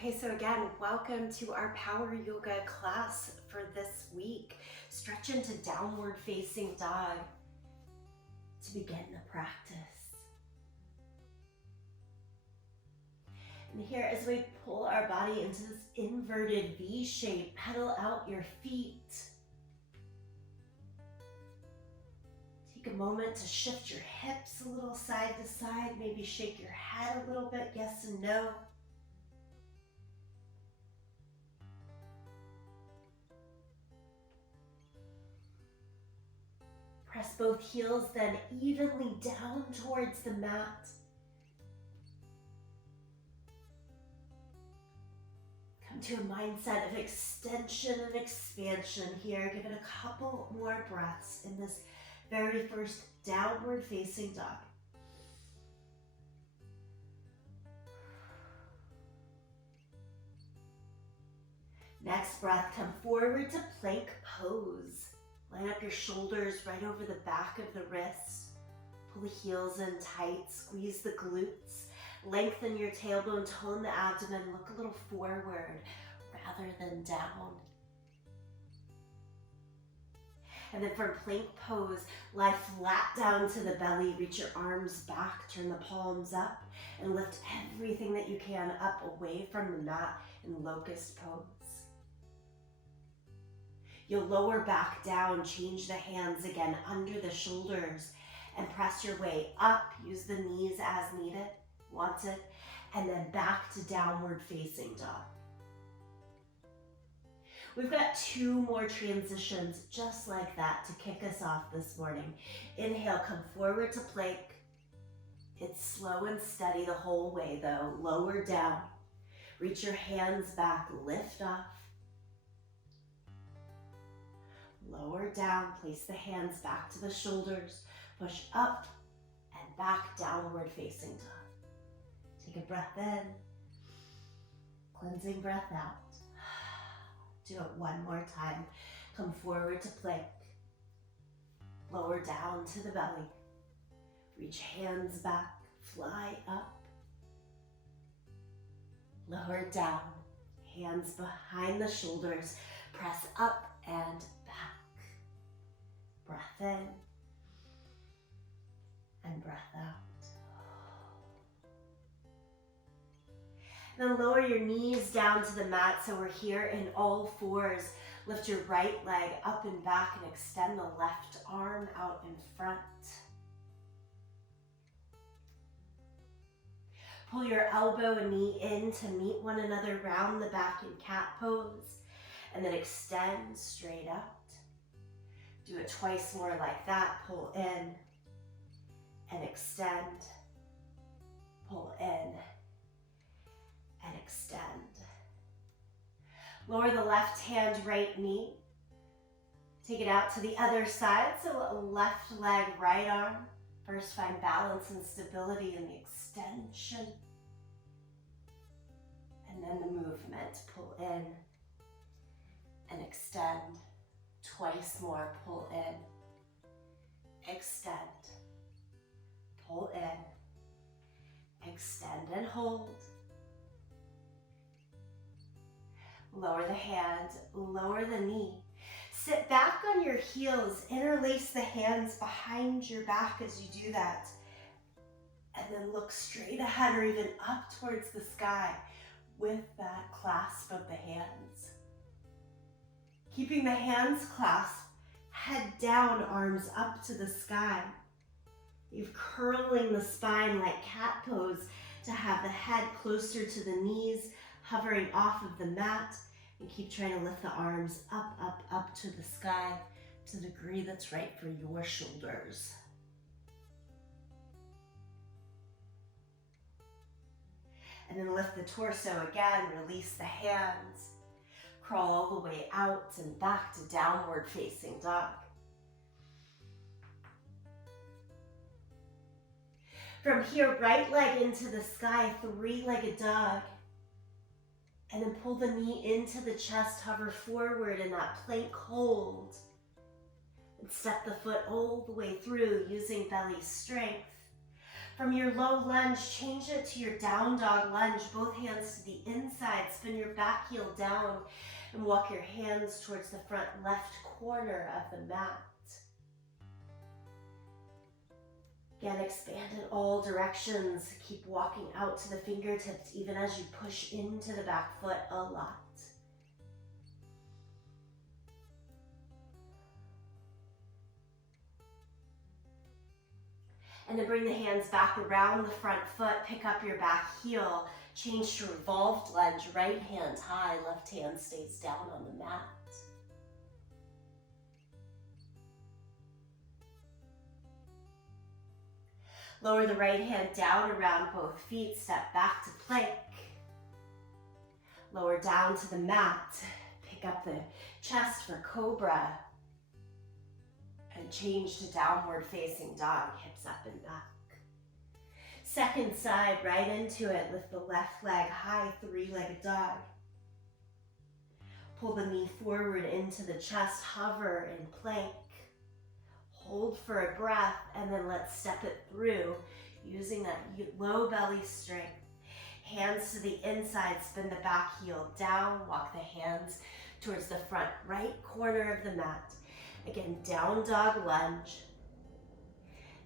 Okay, so again, welcome to our power yoga class for this week. Stretch into downward facing dog to begin the practice. And here, as we pull our body into this inverted V shape, pedal out your feet. Take a moment to shift your hips a little side to side, maybe shake your head a little bit, yes and no. Press both heels then evenly down towards the mat. Come to a mindset of extension and expansion here. Give it a couple more breaths in this very first downward facing dog. Next breath, come forward to plank pose. Line up your shoulders right over the back of the wrists. Pull the heels in tight, squeeze the glutes. Lengthen your tailbone, tone the abdomen, look a little forward rather than down. And then from plank pose, lie flat down to the belly, reach your arms back, turn the palms up, and lift everything that you can up away from the mat in locust pose. You'll lower back down, change the hands again under the shoulders, and press your way up. Use the knees as needed, wanted, and then back to downward facing dog. We've got two more transitions just like that to kick us off this morning. Inhale, come forward to plank. It's slow and steady the whole way though. Lower down. Reach your hands back, lift off. Lower down, place the hands back to the shoulders. Push up and back, downward facing dog. Take a breath in. Cleansing breath out. Do it one more time. Come forward to plank. Lower down to the belly. Reach hands back, fly up. Lower down, hands behind the shoulders. Press up and back. Breath in and breath out. Then lower your knees down to the mat so we're here in all fours. Lift your right leg up and back and extend the left arm out in front. Pull your elbow and knee in to meet one another, round the back in cat pose, and then extend straight out. Do it twice more like that. Pull in and extend. Pull in and extend. Lower the left hand, right knee. Take it out to the other side. So left leg, right arm. First find balance and stability in the extension. And then the movement. Pull in and extend. Twice more. Pull in, extend. Pull in, extend and hold. Lower the hand, lower the knee. Sit back on your heels, interlace the hands behind your back as you do that. And then look straight ahead or even up towards the sky with that clasp of the hands. Keeping the hands clasped, head down, arms up to the sky. You're curling the spine like cat pose to have the head closer to the knees, hovering off of the mat, and keep trying to lift the arms up, up, up to the sky to the degree that's right for your shoulders. And then lift the torso again, release the hands, crawl all the way out and back to downward facing dog. From here, right leg into the sky, three-legged dog. And then pull the knee into the chest, hover forward in that plank hold. And step the foot all the way through using belly strength. From your low lunge, change it to your down dog lunge. Both hands to the inside. Spin your back heel down and walk your hands towards the front left corner of the mat. Again, expand in all directions. Keep walking out to the fingertips even as you push into the back foot a lot. And then bring the hands back around the front foot, pick up your back heel, change to revolved lunge, right hand high, left hand stays down on the mat. Lower the right hand down around both feet, step back to plank. Lower down to the mat, pick up the chest for cobra. And change to downward facing dog, hips up and back. Second side, right into it. Lift the left leg high, three-legged dog. Pull the knee forward into the chest, hover in plank. Hold for a breath, and then let's step it through using that low belly strength. Hands to the inside, spin the back heel down, walk the hands towards the front right corner of the mat. Again, down dog lunge.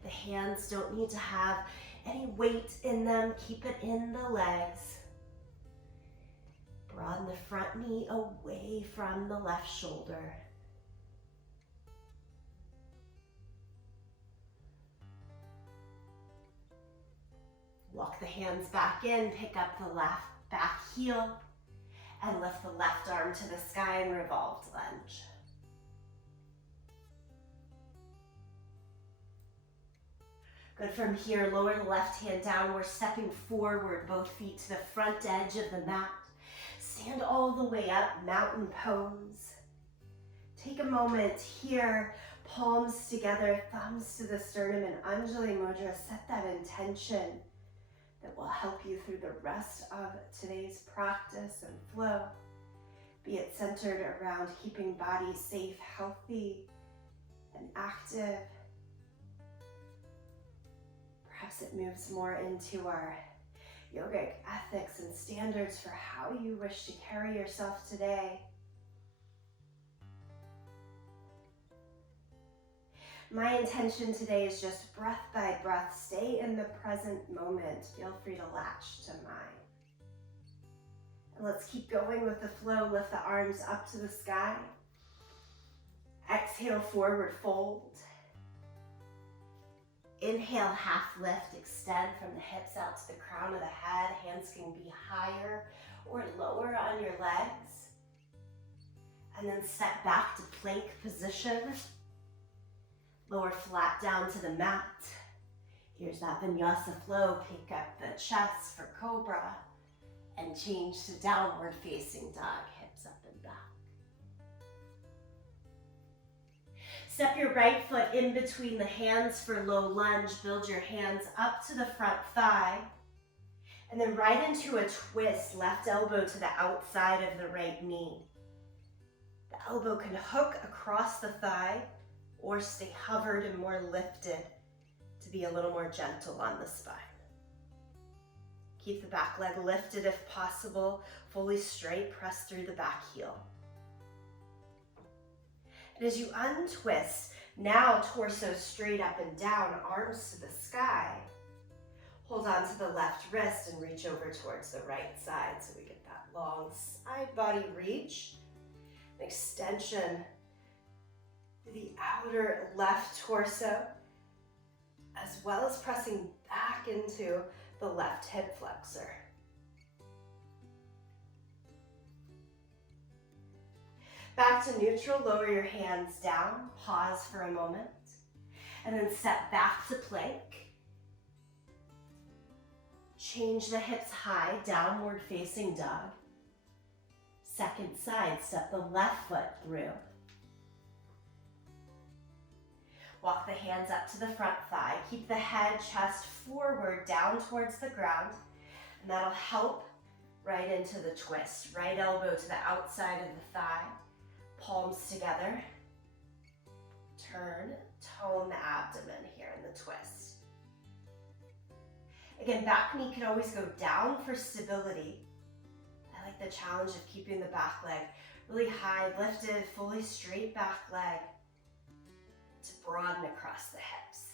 The hands don't need to have any weight in them. Keep it in the legs. Broaden the front knee away from the left shoulder. Walk the hands back in, pick up the left back heel, and lift the left arm to the sky in revolved lunge. Good. From here, lower the left hand down. We're stepping forward, both feet to the front edge of the mat. Stand all the way up, mountain pose. Take a moment here, palms together, thumbs to the sternum, and Anjali Mudra. Set that intention that will help you through the rest of today's practice and flow. Be it centered around keeping body safe, healthy, and active. Perhaps it moves more into our yogic ethics and standards for how you wish to carry yourself today. My intention today is just breath by breath, stay in the present moment. Feel free to latch to mine. And let's keep going with the flow. Lift the arms up to the sky. Exhale, forward fold. Inhale, half lift, extend from the hips out to the crown of the head. Hands can be higher or lower on your legs. And then step back to plank position. Lower flat down to the mat. Here's that vinyasa flow. Pick up the chest for cobra and change to downward facing dog, hips up and back. Step your right foot in between the hands for low lunge. Build your hands up to the front thigh. And then right into a twist, left elbow to the outside of the right knee. The elbow can hook across the thigh or stay hovered and more lifted to be a little more gentle on the spine. Keep the back leg lifted if possible, fully straight, press through the back heel. And as you untwist, now torso straight up and down, arms to the sky. Hold on to the left wrist and reach over towards the right side so we get that long side body reach. An extension to the outer left torso, as well as pressing back into the left hip flexor. Back to neutral, lower your hands down, pause for a moment, and then step back to plank. Change the hips high, downward facing dog. Second side, step the left foot through. Walk the hands up to the front thigh. Keep the head, chest forward, down towards the ground. And that'll help right into the twist. Right elbow to the outside of the thigh. Palms together. Turn, tone the abdomen here in the twist. Again, back knee can always go down for stability. I like the challenge of keeping the back leg really high, lifted, fully straight back leg to broaden across the hips.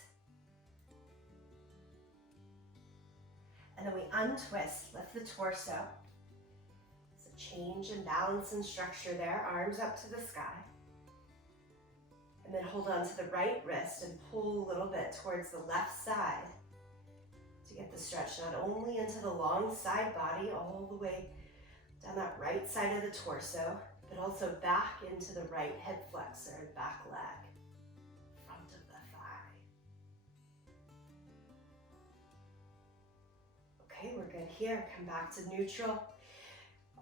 And then we untwist, lift the torso. So change in balance and structure there, arms up to the sky. And then hold on to the right wrist and pull a little bit towards the left side to get the stretch not only into the long side body all the way down that right side of the torso, but also back into the right hip flexor and back leg, front of the thigh. Okay, we're good here. Come back to neutral.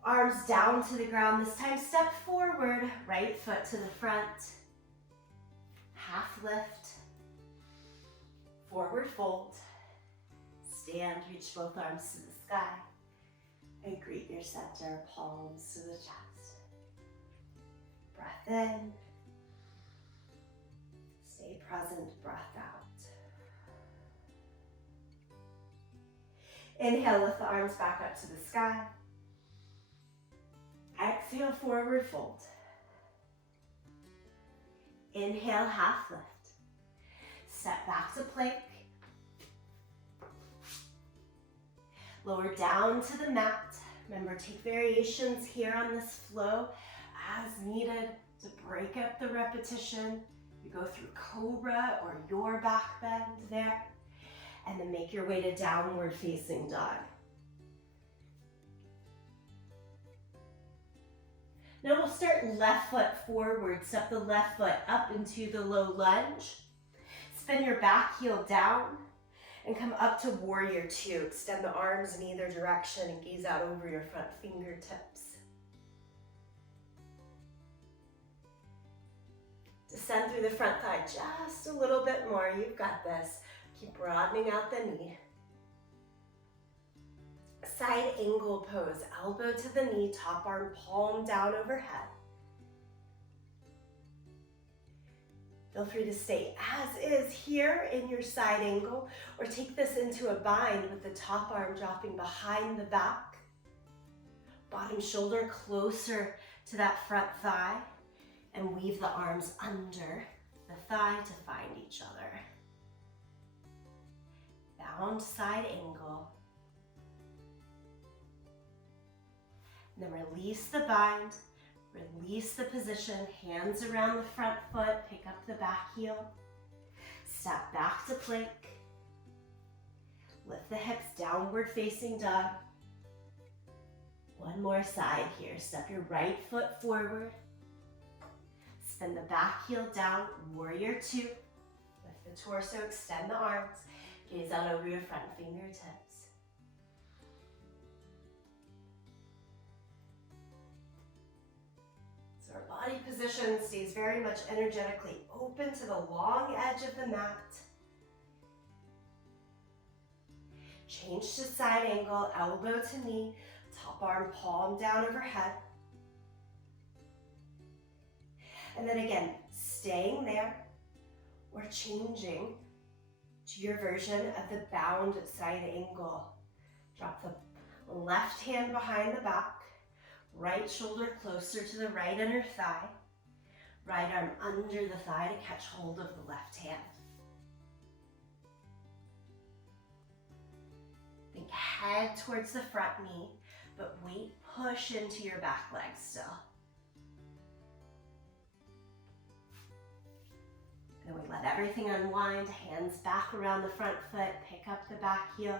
Arms down to the ground. This time step forward, right foot to the front. Half lift, forward fold, stand, reach both arms to the sky, and greet your center, palms to the chest. Breath in, stay present, breath out. Inhale, lift the arms back up to the sky. Exhale, forward fold. Inhale, half lift. Step back to plank. Lower down to the mat. Remember, take variations here on this flow as needed to break up the repetition. You go through cobra or your back bend there, and then make your way to downward facing dog. Now we'll start left foot forward. Step the left foot up into the low lunge. Spin your back heel down and come up to warrior two. Extend the arms in either direction and gaze out over your front fingertips. Descend through the front thigh just a little bit more. You've got this. Keep broadening out the knee. Side angle pose, elbow to the knee, top arm palm down overhead. Feel free to stay as is here in your side angle, or take this into a bind with the top arm dropping behind the back. Bottom shoulder closer to that front thigh, and weave the arms under the thigh to find each other. Bound side angle. And then release the bind, release the position, hands around the front foot, pick up the back heel, step back to plank, lift the hips, downward facing dog. One more side here, step your right foot forward, spin the back heel down, warrior two, lift the torso, extend the arms, gaze out over your front fingertips. Our body position stays very much energetically open to the long edge of the mat. Change to side angle, elbow to knee, top arm palm down overhead. And then again, staying there or changing to your version of the bound side angle. Drop the left hand behind the back. Right shoulder closer to the right inner thigh. Right arm under the thigh to catch hold of the left hand. Think head towards the front knee, but weight push into your back leg still. And then we let everything unwind, hands back around the front foot, pick up the back heel,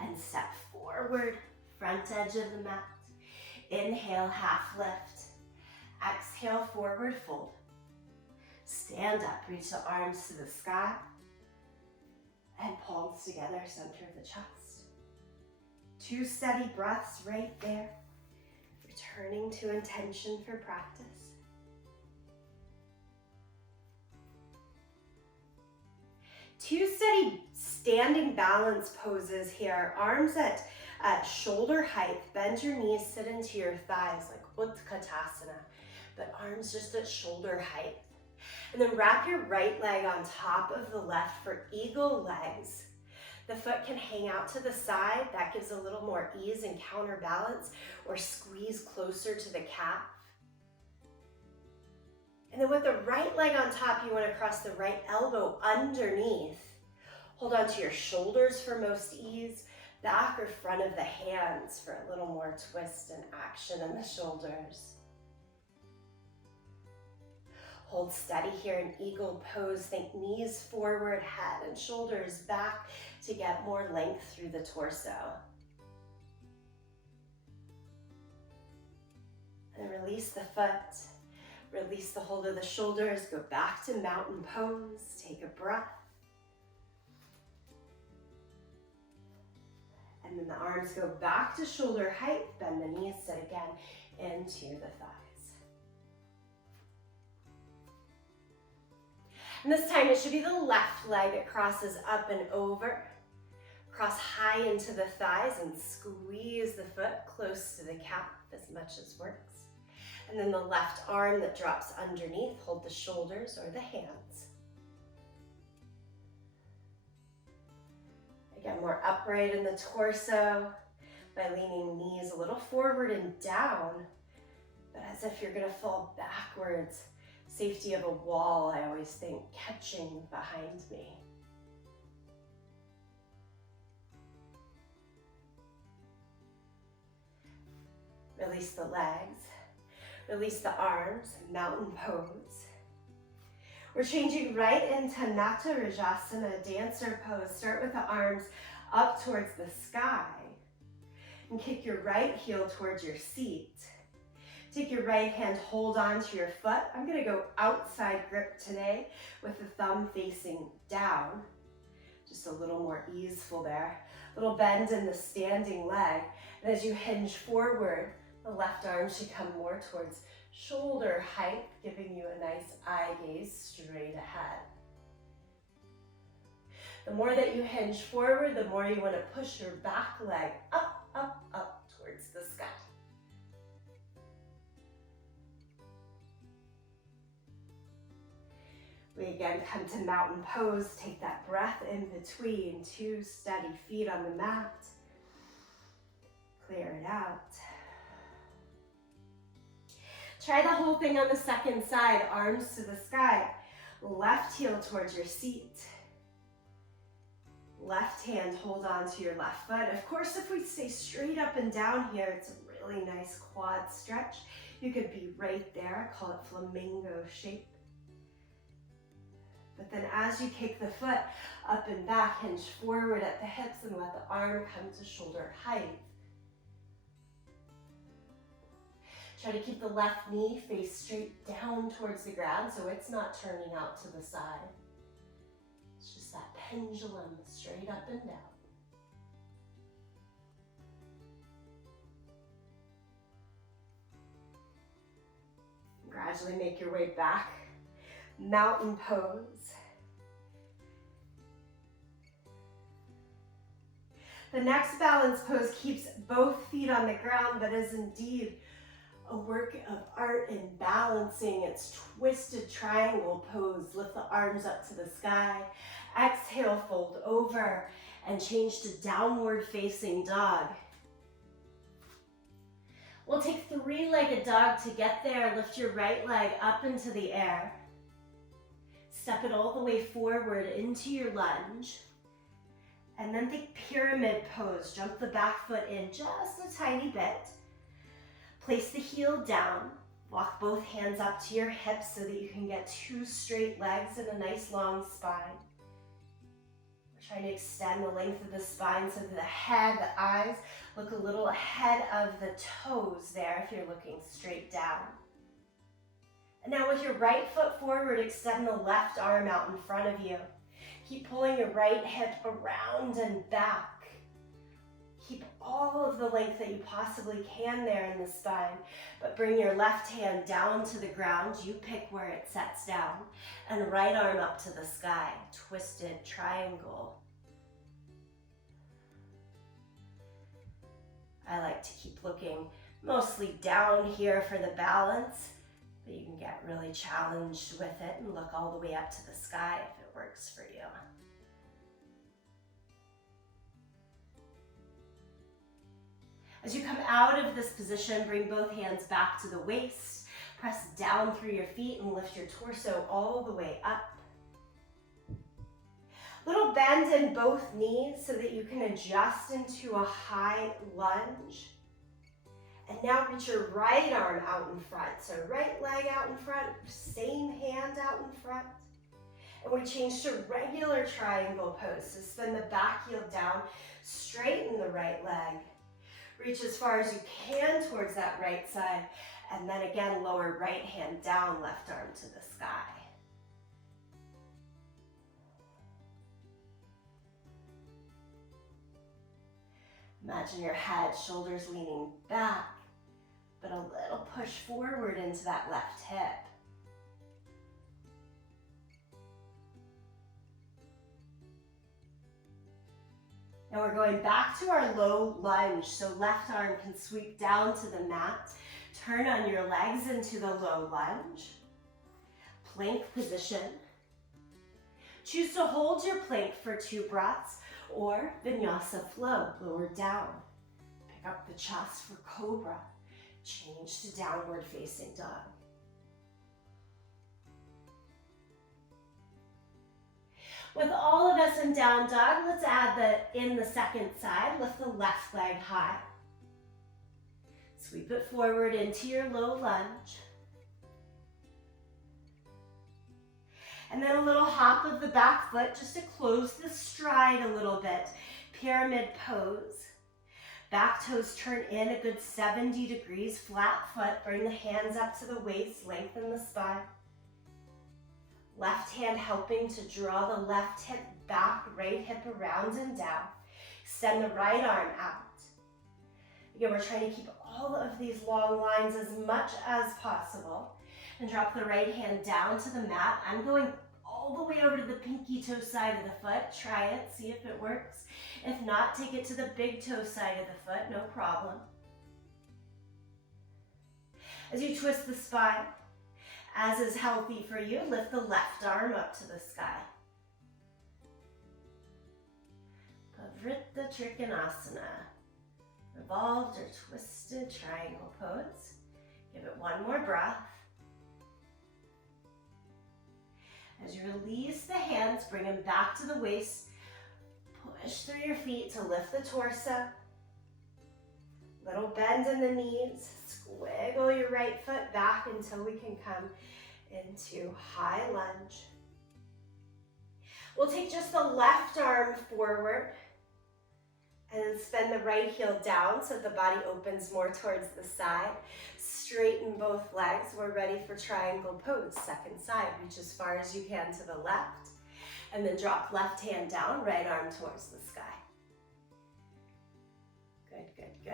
and step forward, front edge of the mat. Inhale, half lift. Exhale, forward fold. Stand up, reach the arms to the sky. And palms together, center of the chest. 2 steady breaths right there. Returning to intention for practice. Two steady standing balance poses here. Arms at shoulder height. Bend your knees, sit into your thighs like Utkatasana, but arms just at shoulder height. And then wrap your right leg on top of the left for eagle legs. The foot can hang out to the side. That gives a little more ease and counterbalance, or squeeze closer to the calf. And then with the right leg on top, you want to cross the right elbow underneath. Hold on to your shoulders for most ease. Back or front of the hands for a little more twist and action in the shoulders. Hold steady here in eagle pose. Think knees forward, head and shoulders back to get more length through the torso. And release the foot. Release the hold of the shoulders. Go back to mountain pose. Take a breath. And then the arms go back to shoulder height. Bend the knees, sit again into the thighs. And this time it should be the left leg that crosses up and over. Cross high into the thighs and squeeze the foot close to the calf as much as works. And then the left arm that drops underneath, hold the shoulders or the hands. Again, more upright in the torso by leaning knees a little forward and down, but as if you're gonna fall backwards. Safety of a wall, I always think, catching behind me. Release the legs, release the arms, mountain pose. We're changing right into Natarajasana, dancer pose. Start with the arms up towards the sky and kick your right heel towards your seat. Take your right hand, hold on to your foot. I'm gonna go outside grip today with the thumb facing down. Just a little more easeful there. Little bend in the standing leg. And as you hinge forward, the left arm should come more towards shoulder height, giving you a nice eye gaze straight ahead. The more that you hinge forward, the more you want to push your back leg up, up, up towards the sky. We again come to mountain pose. Take that breath in between, 2 steady feet on the mat. Clear it out. Try the whole thing on the second side, arms to the sky. Left heel towards your seat. Left hand, hold on to your left foot. Of course, if we stay straight up and down here, it's a really nice quad stretch. You could be right there, I call it flamingo shape. But then as you kick the foot up and back, hinge forward at the hips and let the arm come to shoulder height. Try to keep the left knee face straight down towards the ground so it's not turning out to the side. It's just that pendulum straight up and down. Gradually make your way back. Mountain pose. The next balance pose keeps both feet on the ground, but is indeed a work of art in balancing. It's twisted triangle pose. Lift the arms up to the sky. Exhale, fold over and change to downward facing dog. We'll take 3-legged dog to get there. Lift your right leg up into the air. Step it all the way forward into your lunge. And then think pyramid pose. Jump the back foot in just a tiny bit. Place the heel down. Walk both hands up to your hips so that you can get 2 straight legs and a nice long spine. We're trying to extend the length of the spine so that the head, the eyes look a little ahead of the toes there if you're looking straight down. And now with your right foot forward, extend the left arm out in front of you. Keep pulling your right hip around and back. Keep all of the length that you possibly can there in the spine, but bring your left hand down to the ground. You pick where it sets down, and right arm up to the sky, twisted triangle. I like to keep looking mostly down here for the balance, but you can get really challenged with it and look all the way up to the sky if it works for you. As you come out of this position, bring both hands back to the waist. Press down through your feet and lift your torso all the way up. Little bend in both knees so that you can adjust into a high lunge. And now reach your right arm out in front. So right leg out in front, same hand out in front. And we change to regular triangle pose. So spin the back heel down, straighten the right leg. Reach as far as you can towards that right side. And then again, lower right hand down, left arm to the sky. Imagine your head, shoulders leaning back, but a little push forward into that left hip. Now we're going back to our low lunge, so left arm can sweep down to the mat. Turn on your legs into the low lunge. Plank position. Choose to hold your plank for 2 breaths or vinyasa flow, lower down. Pick up the chest for cobra. Change to downward facing dog. With all of us in down dog, let's add in the second side. Lift the left leg high. Sweep it forward into your low lunge. And then a little hop of the back foot just to close the stride a little bit. Pyramid pose. Back toes turn in a good 70 degrees. Flat foot. Bring the hands up to the waist. Lengthen the spine. Left hand helping to draw the left hip back, right hip around and down. Extend the right arm out. Again, we're trying to keep all of these long lines as much as possible. And drop the right hand down to the mat. I'm going all the way over to the pinky toe side of the foot. Try it, see if it works. If not, take it to the big toe side of the foot, no problem. As you twist the spine, as is healthy for you, lift the left arm up to the sky. Parivrtta Trikonasana. Revolved or twisted triangle pose. Give it one more breath. As you release the hands, bring them back to the waist. Push through your feet to lift the torso. Little bend in the knees. Squiggle your right foot back until we can come into high lunge. We'll take just the left arm forward and then spin the right heel down so the body opens more towards the side. Straighten both legs. We're ready for triangle pose. Second side. Reach as far as you can to the left. And then drop left hand down, right arm towards the sky. Good, good, good.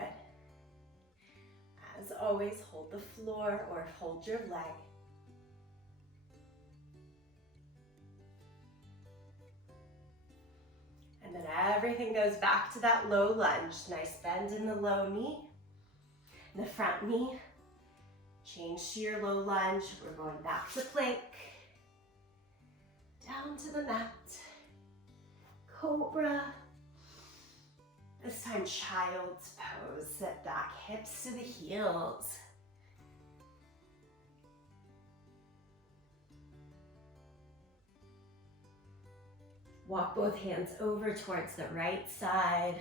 As always, hold the floor or hold your leg. And then everything goes back to that low lunge. Nice bend in the low knee, the front knee. Change to your low lunge. We're going back to plank. Down to the mat. Cobra. This time child's pose. Sit back, hips to the heels. Walk both hands over towards the right side.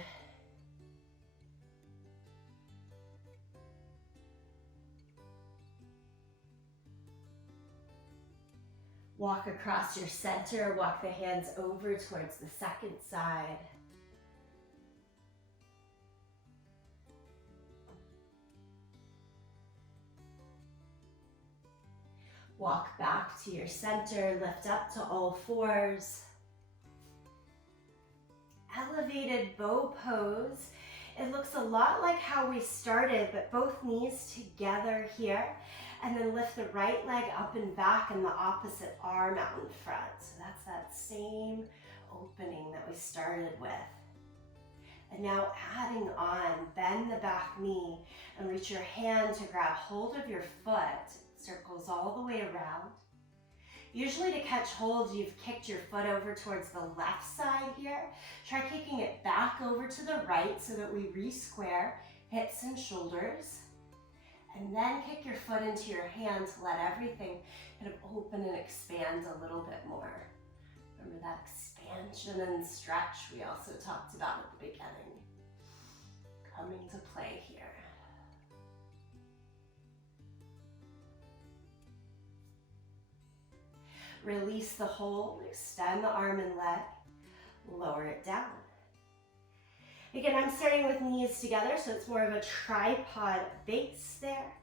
Walk across your center, walk the hands over towards the second side. Walk back to your center, lift up to all fours. Elevated bow pose. It looks a lot like how we started, but both knees together here. And then lift the right leg up and back and the opposite arm out in front. So that's that same opening that we started with. And now adding on, bend the back knee and reach your hand to grab hold of your foot. Circles all the way around. Usually to catch hold, you've kicked your foot over towards the left side here. Try kicking it back over to the right so that we re-square. hips and shoulders. And then kick your foot into your hand to let everything kind of open and expand a little bit more. Remember that expansion and stretch we also talked about at the beginning. Coming to play here. Release the hold, extend the arm and leg, lower it down. Again, I'm starting with knees together, so it's more of a tripod base there.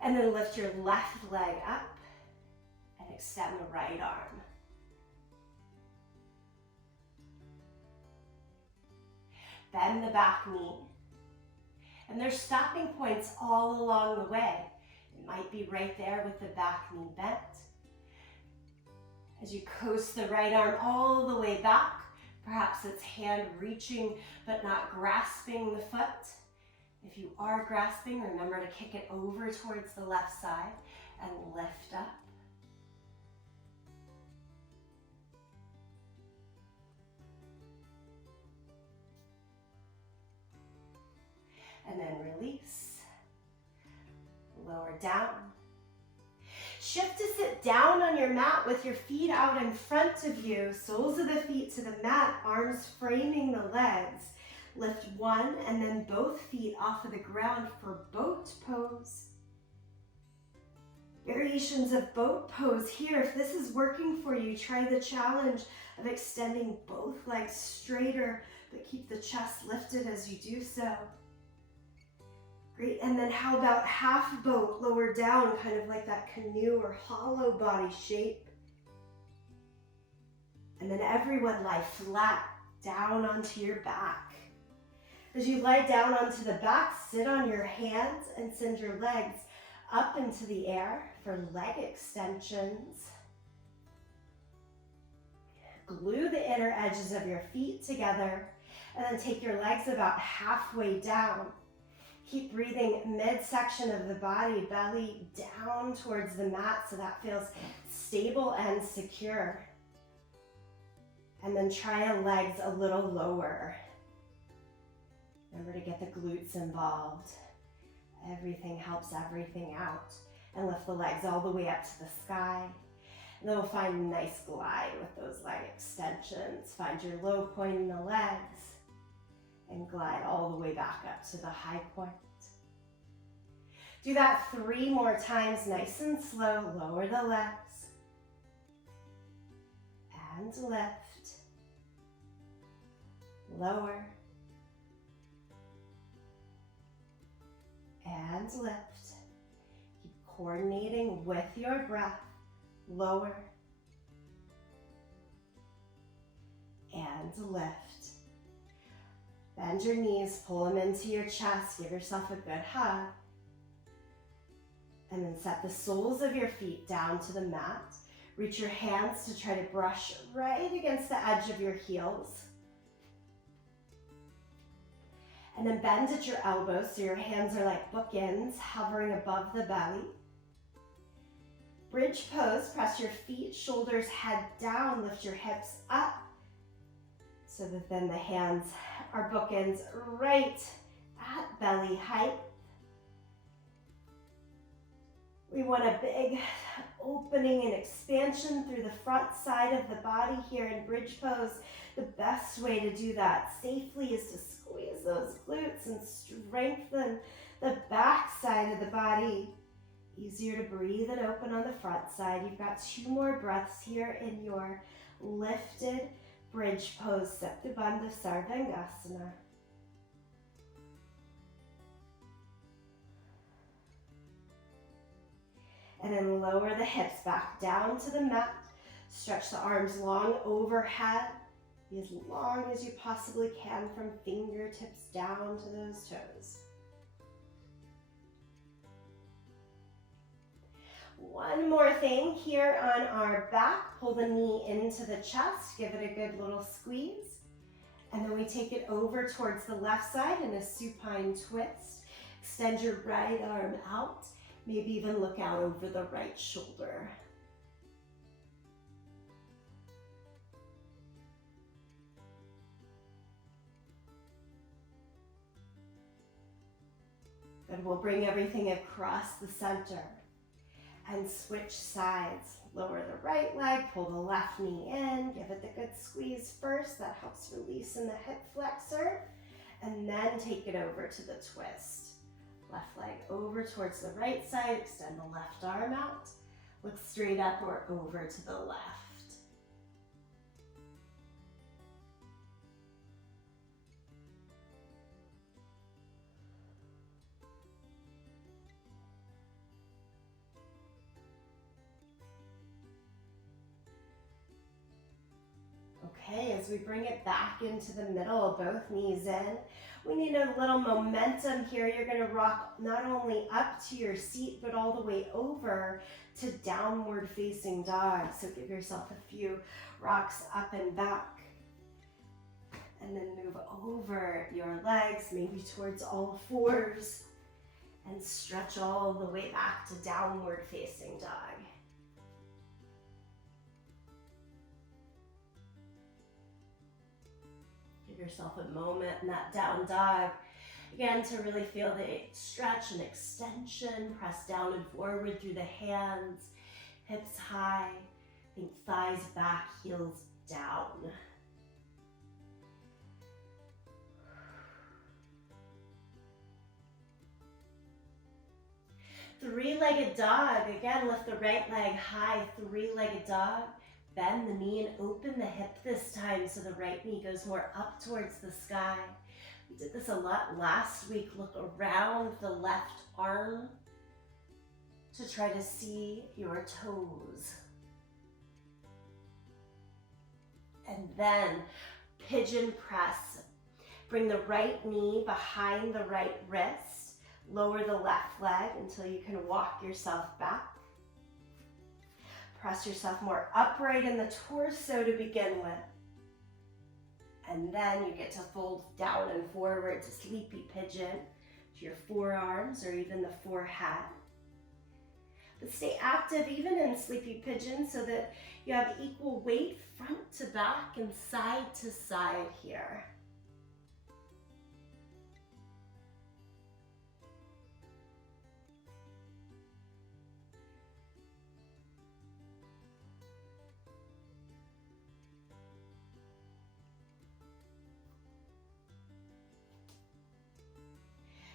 And then lift your left leg up and extend the right arm. Bend the back knee. And there's stopping points all along the way. It might be right there with the back knee bent. As you coast the right arm all the way back, perhaps it's hand reaching but not grasping the foot. If you are grasping, remember to kick it over towards the left side and lift up. And then release. Lower down. Shift to sit down on your mat with your feet out in front of you, soles of the feet to the mat, arms framing the legs. Lift one and then both feet off of the ground for boat pose. Variations of boat pose here. If this is working for you, try the challenge of extending both legs straighter, but keep the chest lifted as you do so. Great, and then how about half boat, lower down, kind of like that canoe or hollow body shape. And then everyone lie flat down onto your back. As you lie down onto the back, sit on your hands and send your legs up into the air for leg extensions. Glue the inner edges of your feet together and then take your legs about halfway down. Keep breathing midsection of the body, belly down towards the mat so that feels stable and secure. And then try legs a little lower. Remember to get the glutes involved. Everything helps everything out. And lift the legs all the way up to the sky. And then we'll find a nice glide with those leg extensions. Find your low point in the legs. And glide all the way back up to the high point. Do that 3 more times, nice and slow. Lower the legs. And lift. Lower. And lift. Keep coordinating with your breath. Lower. And lift. Bend your knees, pull them into your chest, give yourself a good hug. And then set the soles of your feet down to the mat. Reach your hands to try to brush right against the edge of your heels. And then bend at your elbows so your hands are like bookends hovering above the belly. Bridge pose, press your feet, shoulders, head down, lift your hips up so that then the hands are bookends right at belly height. We want a big opening and expansion through the front side of the body here in bridge pose. The best way to do that safely is to squeeze those glutes and strengthen the back side of the body. Easier to breathe and open on the front side. You've got 2 more breaths here in your lifted bridge pose, Setu Bandha Sarvangasana. And then lower the hips back down to the mat. Stretch the arms long overhead. Be as long as you possibly can from fingertips down to those toes. One more thing here on our back. Pull the knee into the chest. Give it a good little squeeze. And then we take it over towards the left side in a supine twist. Extend your right arm out. Maybe even look out over the right shoulder. Good, we'll bring everything across the center and switch sides. Lower the right leg, pull the left knee in, give it the good squeeze first. That helps release in the hip flexor. And then take it over to the twist. Left leg over towards the right side, extend the left arm out. Look straight up or over to the left. Okay, as we bring it back into the middle, both knees in, we need a little momentum here. You're going to rock not only up to your seat, but all the way over to downward facing dog. So give yourself a few rocks up and back. And then move over your legs, maybe towards all fours, and stretch all the way back to downward facing dog. Give yourself a moment in that down dog. Again, to really feel the stretch and extension. Press down and forward through the hands. Hips high. Think thighs back, heels down. Three-legged dog. Again, lift the right leg high. Three-legged dog. Bend the knee and open the hip this time so the right knee goes more up towards the sky. We did this a lot last week. Look around the left arm to try to see your toes. And then pigeon press. Bring the right knee behind the right wrist. Lower the left leg until you can walk yourself back. Press yourself more upright in the torso to begin with. And then you get to fold down and forward to sleepy pigeon, to your forearms or even the forehead. But stay active even in sleepy pigeon so that you have equal weight front to back and side to side here.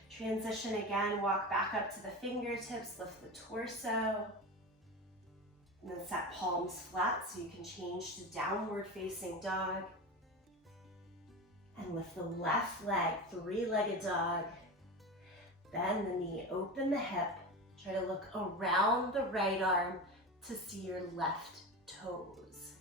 Transition again, walk back up to the fingertips, lift the torso, and then set palms flat so you can change to downward facing dog. And lift the left leg, three-legged dog. Bend the knee, open the hip. Try to look around the right arm to see your left toes.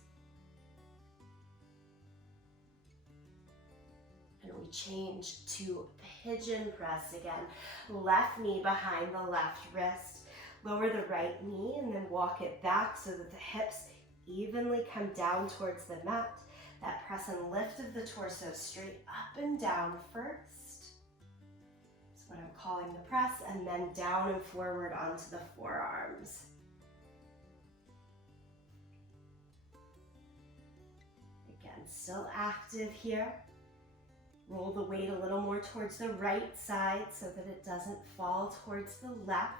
And we change to pigeon press again. Left knee behind the left wrist. Lower the right knee and then walk it back so that the hips evenly come down towards the mat. That press and lift of the torso straight up and down first. That's what I'm calling the press, and then down and forward onto the forearms. Again, still active here. Roll the weight a little more towards the right side so that it doesn't fall towards the left.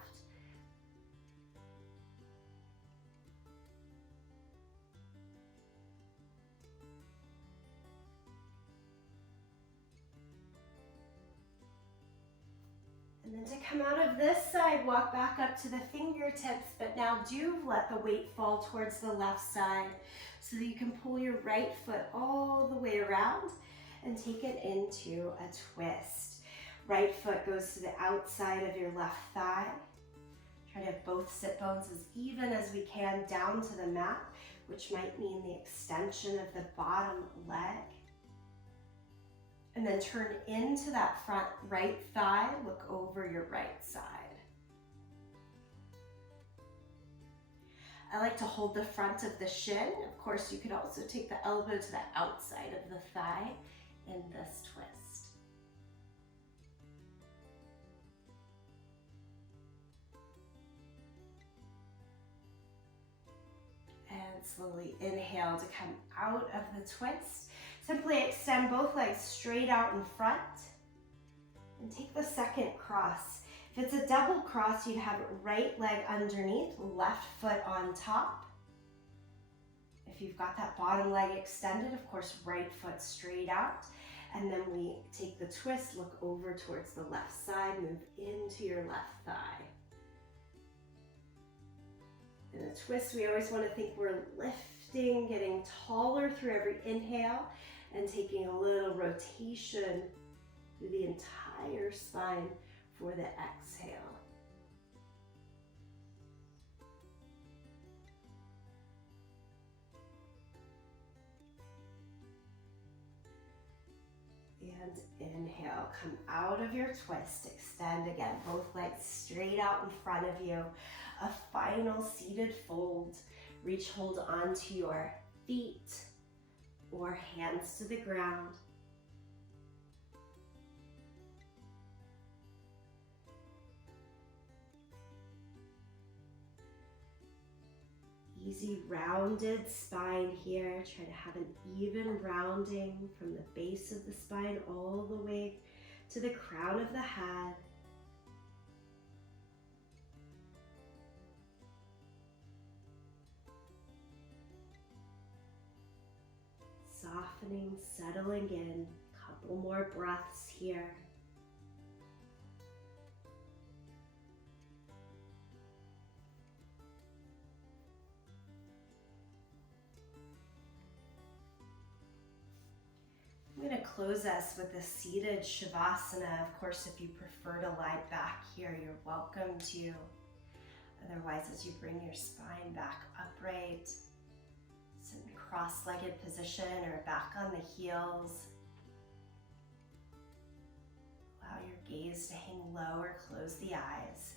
And then to come out of this side, walk back up to the fingertips, but now do let the weight fall towards the left side so that you can pull your right foot all the way around and take it into a twist. Right foot goes to the outside of your left thigh. Try to have both sit bones as even as we can down to the mat, which might mean the extension of the bottom leg. And then turn into that front right thigh, look over your right side. I like to hold the front of the shin. Of course, you could also take the elbow to the outside of the thigh in this twist. And slowly inhale to come out of the twist. Simply extend both legs straight out in front and take the second cross. If it's a double cross, you'd have right leg underneath, left foot on top. If you've got that bottom leg extended, of course, right foot straight out. And then we take the twist, look over towards the left side, move into your left thigh. In a twist, we always want to think we're lifting, getting taller through every inhale, and taking a little rotation through the entire spine for the exhale. And inhale, come out of your twist, extend again, both legs straight out in front of you. A final seated fold. Reach, hold onto your feet or hands to the ground. Easy rounded spine here. Try to have an even rounding from the base of the spine all the way to the crown of the head. Softening, settling in. Couple more breaths here. I'm going to close us with a seated Shavasana. Of course, if you prefer to lie back here, you're welcome to. Otherwise, as you bring your spine back upright, sit in cross-legged position or back on the heels. Allow your gaze to hang low or close the eyes.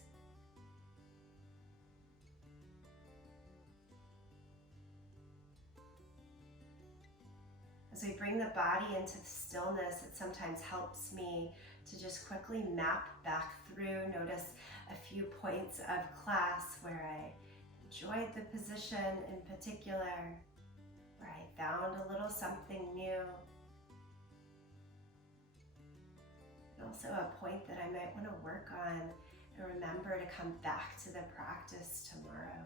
As we bring the body into the stillness, it sometimes helps me to just quickly map back through, notice a few points of class where I enjoyed the position in particular, where I found a little something new. And also a point that I might want to work on and remember to come back to the practice tomorrow.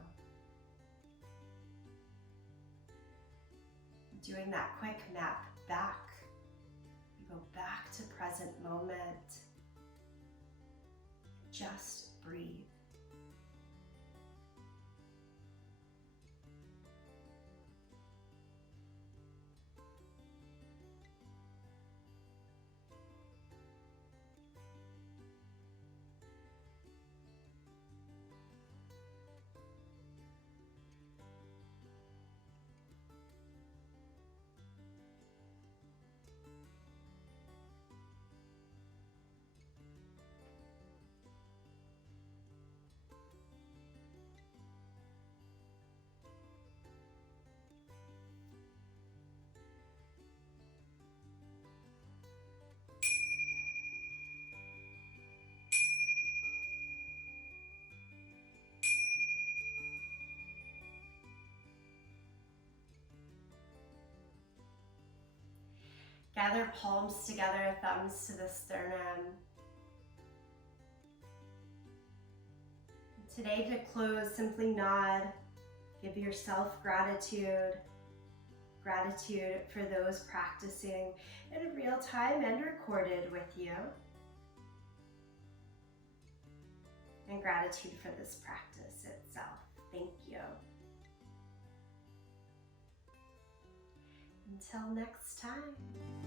Doing that quick map back, you go back to present moment. Just breathe. Gather palms together, thumbs to the sternum. Today to close, simply nod. Give yourself gratitude. Gratitude for those practicing in real time and recorded with you. And gratitude for this practice itself. Thank you. Until next time.